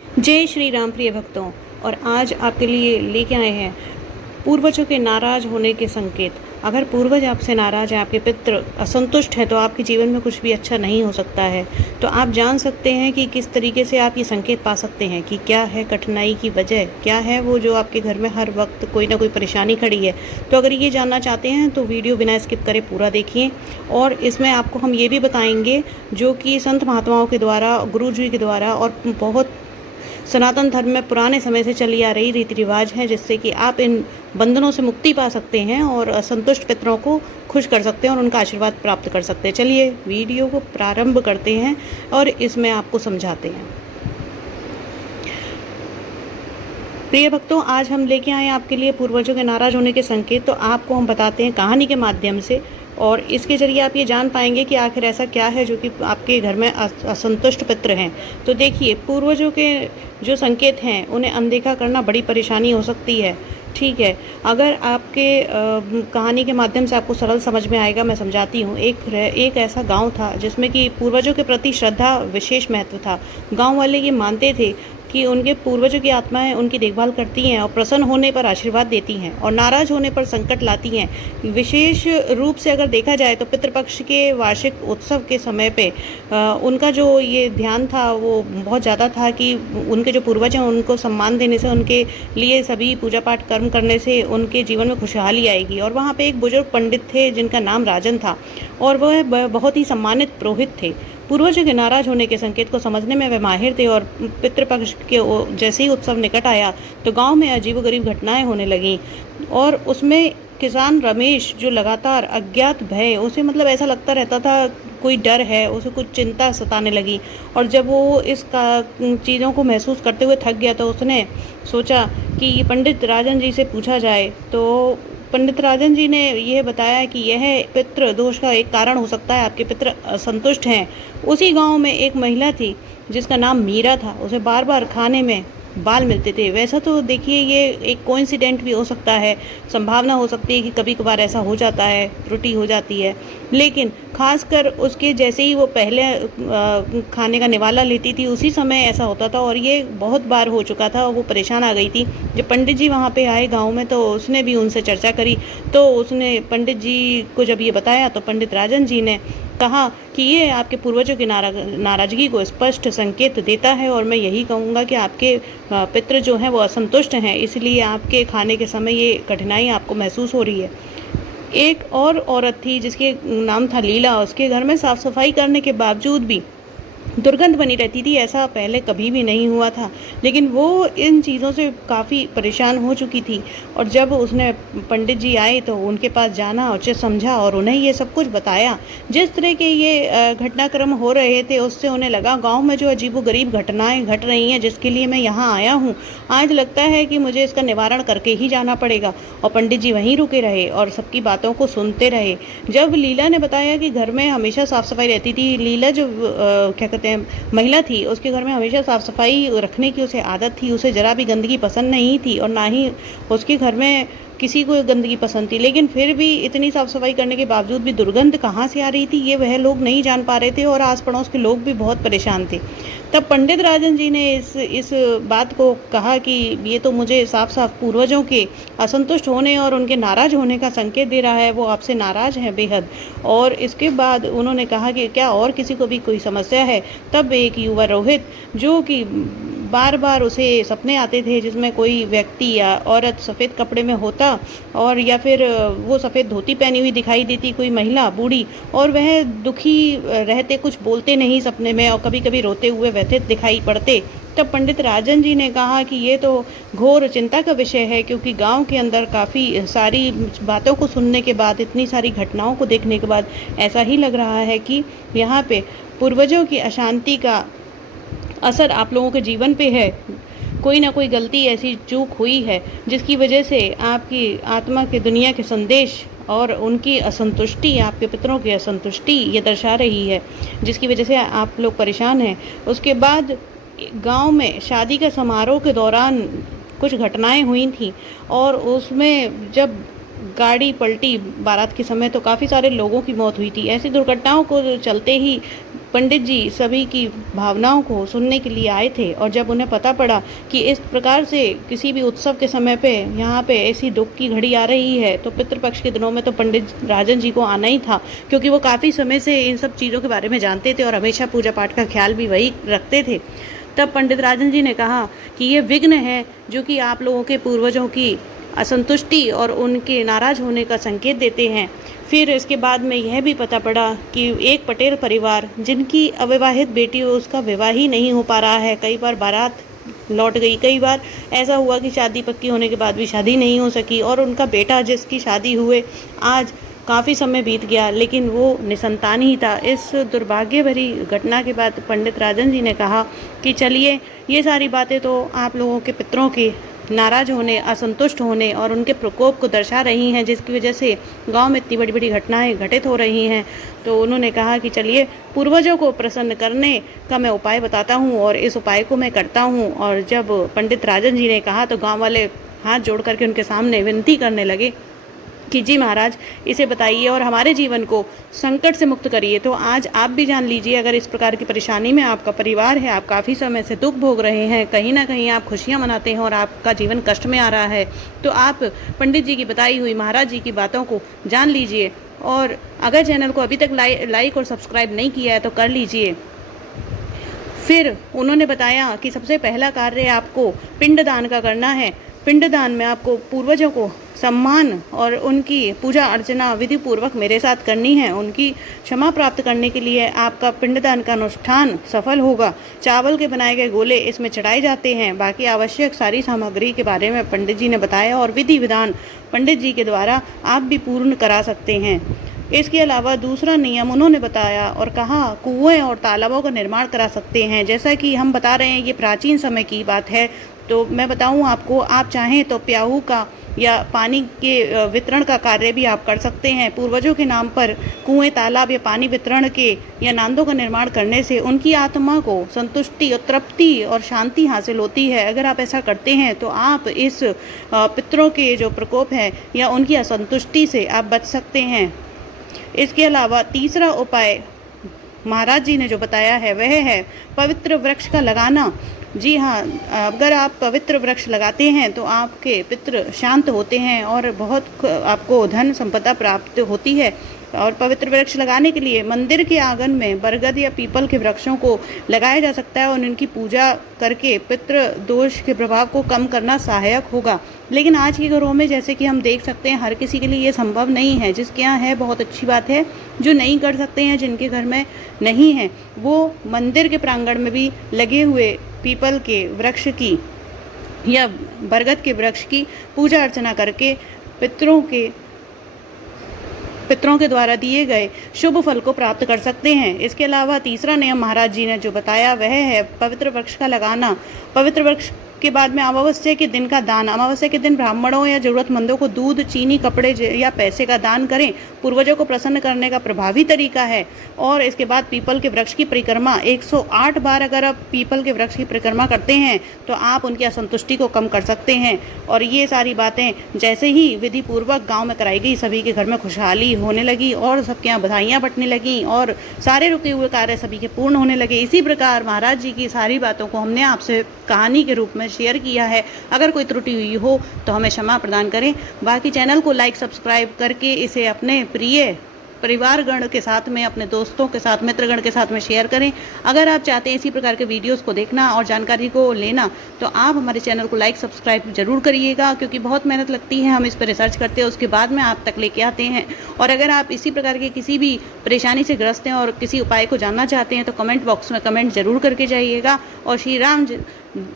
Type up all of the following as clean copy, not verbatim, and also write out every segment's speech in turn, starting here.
जय श्री राम प्रिय भक्तों। और आज आपके लिए लेके आए हैं पूर्वजों के नाराज होने के संकेत। अगर पूर्वज आपसे नाराज हैं, आपके पितृ असंतुष्ट हैं, तो आपके जीवन में कुछ भी अच्छा नहीं हो सकता है। तो आप जान सकते हैं कि किस तरीके से आप ये संकेत पा सकते हैं कि क्या है कठिनाई की वजह, क्या है वो जो आपके घर में हर वक्त कोई ना कोई परेशानी खड़ी है। तो अगर ये जानना चाहते हैं तो वीडियो बिना स्किप करे पूरा देखिए। और इसमें आपको हम ये भी बताएंगे जो कि संत महात्माओं के द्वारा, गुरु जी के द्वारा और बहुत सनातन धर्म में पुराने समय से चली आ रही रीति रिवाज हैं, जिससे कि आप इन बंधनों से मुक्ति पा सकते हैं और असंतुष्ट पितरों को खुश कर सकते हैं और उनका आशीर्वाद प्राप्त कर सकते हैं। चलिए वीडियो को प्रारंभ करते हैं और इसमें आपको समझाते हैं। प्रिय भक्तों, आज हम लेके आए आपके लिए पूर्वजों के नाराज होने के संकेत। तो आपको हम बताते हैं कहानी के माध्यम से, और इसके जरिए आप ये जान पाएंगे कि आखिर ऐसा क्या है जो कि आपके घर में असंतुष्ट पितृ हैं। तो देखिए, पूर्वजों के जो संकेत हैं उन्हें अनदेखा करना बड़ी परेशानी हो सकती है। ठीक है, अगर आपके कहानी के माध्यम से आपको सरल समझ में आएगा, मैं समझाती हूँ। एक ऐसा गांव था जिसमें कि पूर्वजों के प्रति श्रद्धा विशेष महत्व था। गांव वाले ये मानते थे कि उनके पूर्वजों की आत्माएं उनकी देखभाल करती हैं और प्रसन्न होने पर आशीर्वाद देती हैं और नाराज होने पर संकट लाती हैं। विशेष रूप से अगर देखा जाए तो पितृपक्ष के वार्षिक उत्सव के समय पे उनका जो ये ध्यान था वो बहुत ज़्यादा था कि उनके जो पूर्वज हैं उनको सम्मान देने से, उनके लिए सभी पूजा पाठ कर्म करने से उनके जीवन में खुशहाली आएगी। और वहाँ पे एक बुजुर्ग पंडित थे जिनका नाम राजन था, और वह बहुत ही सम्मानित पुरोहित थे। पूर्वजों के नाराज होने के संकेत को समझने में वे माहिर थे, और पितृपक्ष के जैसे ही उत्सव निकट आया तो गांव में अजीबोगरीब घटनाएं होने लगीं। और उसमें किसान रमेश, जो लगातार अज्ञात भय, उसे मतलब ऐसा लगता रहता था कोई डर है, उसे कुछ चिंता सताने लगी। और जब वो इस चीज़ों को महसूस करते हुए थक गया तो उसने सोचा कि पंडित राजन जी से पूछा जाए। तो पंडित राजन जी ने यह बताया कि यह पितृ दोष का एक कारण हो सकता है, आपके पितृ असंतुष्ट हैं। उसी गांव में एक महिला थी जिसका नाम मीरा था। उसे बार बार खाने में बाल मिलते थे। वैसा तो देखिए ये एक कोइंसिडेंट भी हो सकता है, संभावना हो सकती है कि कभी कभार ऐसा हो जाता है, त्रुटि हो जाती है, लेकिन खासकर उसके जैसे ही वो पहले खाने का निवाला लेती थी उसी समय ऐसा होता था। और ये बहुत बार हो चुका था। वो परेशान आ गई थी। जब पंडित जी वहाँ पे आए गांव में तो उसने भी उनसे चर्चा करी। तो उसने पंडित जी को जब ये बताया तो पंडित राजन जी ने कहा कि ये आपके पूर्वजों की नाराजगी को स्पष्ट संकेत देता है, और मैं यही कहूँगा कि आपके पितृ जो हैं वो असंतुष्ट हैं, इसलिए आपके खाने के समय ये कठिनाई आपको महसूस हो रही है। एक और औरत थी जिसके नाम था लीला। उसके घर में साफ सफाई करने के बावजूद भी दुर्गंध बनी रहती थी। ऐसा पहले कभी भी नहीं हुआ था, लेकिन वो इन चीज़ों से काफ़ी परेशान हो चुकी थी। और जब उसने पंडित जी आए तो उनके पास जाना, उचित समझा और उन्हें ये सब कुछ बताया। जिस तरह के ये घटनाक्रम हो रहे थे उससे उन्हें लगा गांव में जो अजीबोगरीब घटनाएं घट रही हैं, जिसके लिए मैं यहाँ आया हूँ, आज लगता है कि मुझे इसका निवारण करके ही जाना पड़ेगा। और पंडित जी वहीं रुके रहे और सबकी बातों को सुनते रहे। जब लीला ने बताया कि घर में हमेशा साफ सफाई रहती थी, लीला जो क्या कहते हैं महिला थी, उसके घर में हमेशा साफ सफाई रखने की उसे आदत थी। उसे जरा भी गंदगी पसंद नहीं थी और ना ही उसके घर में किसी को गंदगी पसंद थी। लेकिन फिर भी इतनी साफ सफाई करने के बावजूद भी दुर्गंध कहाँ से आ रही थी ये वह लोग नहीं जान पा रहे थे, और आस पड़ोस के लोग भी बहुत परेशान थे। तब पंडित राजन जी ने इस बात को कहा कि ये तो मुझे साफ साफ पूर्वजों के असंतुष्ट होने और उनके नाराज होने का संकेत दे रहा है। वो आपसे नाराज हैं बेहद। और इसके बाद उन्होंने कहा कि क्या और किसी को भी कोई समस्या है। तब एक युवा रोहित, जो कि बार बार उसे सपने आते थे जिसमें कोई व्यक्ति या औरत सफ़ेद कपड़े में होता, और या फिर वो सफ़ेद धोती पहनी हुई दिखाई देती कोई महिला बूढ़ी, और वह दुखी रहते, कुछ बोलते नहीं सपने में, और कभी कभी रोते हुए व्यथित दिखाई पड़ते। तब पंडित राजन जी ने कहा कि ये तो घोर चिंता का विषय है, क्योंकि गांव के अंदर काफ़ी सारी बातों को सुनने के बाद, इतनी सारी घटनाओं को देखने के बाद ऐसा ही लग रहा है कि यहाँ पे पूर्वजों की अशांति का असर आप लोगों के जीवन पे है। कोई ना कोई गलती, ऐसी चूक हुई है जिसकी वजह से आपकी आत्मा के दुनिया के संदेश और उनकी असंतुष्टि, आपके पितरों की असंतुष्टि ये दर्शा रही है, जिसकी वजह से आप लोग परेशान हैं। उसके बाद गांव में शादी के समारोह के दौरान कुछ घटनाएं हुई थी, और उसमें जब गाड़ी पलटी बारात के समय तो काफ़ी सारे लोगों की मौत हुई थी। ऐसी दुर्घटनाओं को चलते ही पंडित जी सभी की भावनाओं को सुनने के लिए आए थे और जब उन्हें पता पड़ा कि इस प्रकार से किसी भी उत्सव के समय पे यहाँ पे ऐसी दुख की घड़ी आ रही है, तो पितृपक्ष के दिनों में तो पंडित राजन जी को आना ही था, क्योंकि वो काफ़ी समय से इन सब चीज़ों के बारे में जानते थे और हमेशा पूजा पाठ का ख्याल भी वही रखते थे। तब पंडित राजन जी ने कहा कि ये विघ्न है जो कि आप लोगों के पूर्वजों की असंतुष्टि और उनके नाराज़ होने का संकेत देते हैं। फिर इसके बाद में यह भी पता पड़ा कि एक पटेल परिवार जिनकी अविवाहित बेटी हो उसका विवाह ही नहीं हो पा रहा है, कई बार बारात लौट गई, कई बार ऐसा हुआ कि शादी पक्की होने के बाद भी शादी नहीं हो सकी, और उनका बेटा जिसकी शादी हुए आज काफ़ी समय बीत गया लेकिन वो निसंतान ही था। इस दुर्भाग्य भरी घटना के बाद पंडित राजन जी ने कहा कि चलिए, ये सारी बातें तो आप लोगों के पितरों के नाराज होने, असंतुष्ट होने और उनके प्रकोप को दर्शा रही हैं, जिसकी वजह से गांव में इतनी बड़ी बड़ी घटनाएं घटित हो रही हैं। तो उन्होंने कहा कि चलिए, पूर्वजों को प्रसन्न करने का मैं उपाय बताता हूं और इस उपाय को मैं करता हूं। और जब पंडित राजन जी ने कहा तो गांव वाले हाथ जोड़ करके उनके सामने विनती करने लगे कि जी महाराज, इसे बताइए और हमारे जीवन को संकट से मुक्त करिए। तो आज आप भी जान लीजिए, अगर इस प्रकार की परेशानी में आपका परिवार है, आप काफ़ी समय से दुख भोग रहे हैं, कहीं ना कहीं आप खुशियां मनाते हैं और आपका जीवन कष्ट में आ रहा है, तो आप पंडित जी की बताई हुई महाराज जी की बातों को जान लीजिए। और अगर चैनल को अभी तक लाइक और सब्सक्राइब नहीं किया है तो कर लीजिए। फिर उन्होंने बताया कि सबसे पहला कार्य आपको पिंडदान का करना है। पिंडदान में आपको पूर्वजों को सम्मान और उनकी पूजा अर्चना विधि पूर्वक मेरे साथ करनी है। उनकी क्षमा प्राप्त करने के लिए आपका पिंडदान का अनुष्ठान सफल होगा। चावल के बनाए गए गोले इसमें चढ़ाए जाते हैं। बाकी आवश्यक सारी सामग्री के बारे में पंडित जी ने बताया और विधि विधान पंडित जी के द्वारा आप भी पूर्ण करा सकते हैं। इसके अलावा दूसरा नियम उन्होंने बताया और कहा, कुएं और तालाबों का निर्माण करा सकते हैं। जैसा कि हम बता रहे हैं, ये प्राचीन समय की बात है, तो मैं बताऊं आपको, आप चाहें तो प्याऊ का या पानी के वितरण का कार्य भी आप कर सकते हैं। पूर्वजों के नाम पर कुएं, तालाब या पानी वितरण के या नांदों का निर्माण करने से उनकी आत्मा को संतुष्टि और तृप्ति और शांति हासिल होती है। अगर आप ऐसा करते हैं तो आप इस पितरों के जो प्रकोप है या उनकी असंतुष्टि से आप बच सकते हैं। इसके अलावा तीसरा उपाय महाराज जी ने जो बताया है वह है पवित्र वृक्ष का लगाना। जी हाँ, अगर आप पवित्र वृक्ष लगाते हैं तो आपके पितृ शांत होते हैं और बहुत आपको धन संपदा प्राप्त होती है। और पवित्र वृक्ष लगाने के लिए मंदिर के आंगन में बरगद या पीपल के वृक्षों को लगाया जा सकता है और इनकी पूजा करके पितृ दोष के प्रभाव को कम करना सहायक होगा। लेकिन आज के घरों में जैसे कि हम देख सकते हैं, हर किसी के लिए ये संभव नहीं है। जिसके यहाँ है बहुत अच्छी बात है, जो नहीं कर सकते हैं, जिनके घर में नहीं है, वो मंदिर के प्रांगण में भी लगे हुए पीपल के वृक्ष की या बरगद के वृक्ष की पूजा अर्चना करके पितरों के द्वारा दिए गए शुभ फल को प्राप्त कर सकते हैं। इसके अलावा तीसरा नियम महाराज जी ने जो बताया वह है पवित्र वृक्ष का लगाना। पवित्र वृक्ष के बाद में अमावस्या के दिन का दान। अमावस्या के दिन ब्राह्मणों या जरूरतमंदों को दूध, चीनी, कपड़े या पैसे का दान करें। पूर्वजों को प्रसन्न करने का प्रभावी तरीका है। और इसके बाद पीपल के वृक्ष की परिक्रमा 108 बार अगर आप पीपल के वृक्ष की परिक्रमा करते हैं तो आप उनकी असंतुष्टि को कम कर सकते हैं। और ये सारी बातें जैसे ही विधि पूर्वक गाँव में कराई गई, सभी के घर में खुशहाली होने लगी और सबके यहाँ बधाइयाँ बंटने लगी और सारे रुके हुए कार्य सभी के पूर्ण होने लगे। इसी प्रकार महाराज जी की सारी बातों को हमने आपसे कहानी के रूप में शेयर किया है। अगर कोई त्रुटि हुई हो तो हमें क्षमा प्रदान करें। बाकी चैनल को लाइक, सब्सक्राइब करके इसे अपने प्रिय परिवारगण के साथ में, अपने दोस्तों के साथ, मित्रगण के साथ में शेयर करें। अगर आप चाहते हैं इसी प्रकार के वीडियोस को देखना और जानकारी को लेना तो आप हमारे चैनल को लाइक, सब्सक्राइब जरूर करिएगा, क्योंकि बहुत मेहनत लगती है, हम इस पर रिसर्च करते हैं, उसके बाद में आप तक लेके आते हैं। और अगर आप इसी प्रकार के किसी भी परेशानी से ग्रस्त हैं और किसी उपाय को जानना चाहते हैं तो कमेंट बॉक्स में कमेंट जरूर करके जाइएगा और श्री राम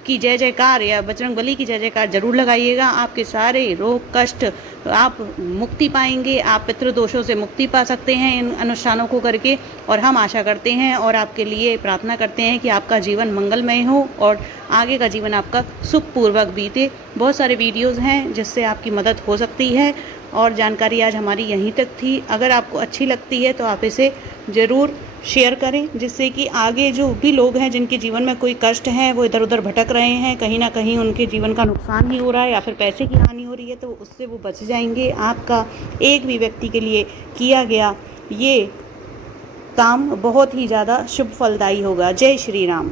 की जय जयकार या बजरंगबली की जय जयकार जरूर लगाइएगा। आपके सारे रोग, कष्ट आप मुक्ति पाएंगे। आप पितृदोषों से मुक्ति पा सकते हैं इन अनुष्ठानों को करके। और हम आशा करते हैं और आपके लिए प्रार्थना करते हैं कि आपका जीवन मंगलमय हो और आगे का जीवन आपका सुखपूर्वक बीते। बहुत सारे वीडियोज़ हैं जिससे आपकी मदद हो सकती है और जानकारी आज हमारी यहीं तक थी। अगर आपको अच्छी लगती है तो आप इसे ज़रूर शेयर करें, जिससे कि आगे जो भी लोग हैं जिनके जीवन में कोई कष्ट है, वो इधर उधर भटक रहे हैं, कहीं ना कहीं उनके जीवन का नुकसान ही हो रहा है या फिर पैसे की हानि हो रही है, तो उससे वो बच जाएंगे। आपका एक भी व्यक्ति के लिए किया गया ये काम बहुत ही ज़्यादा शुभ फलदायी होगा। जय श्री राम।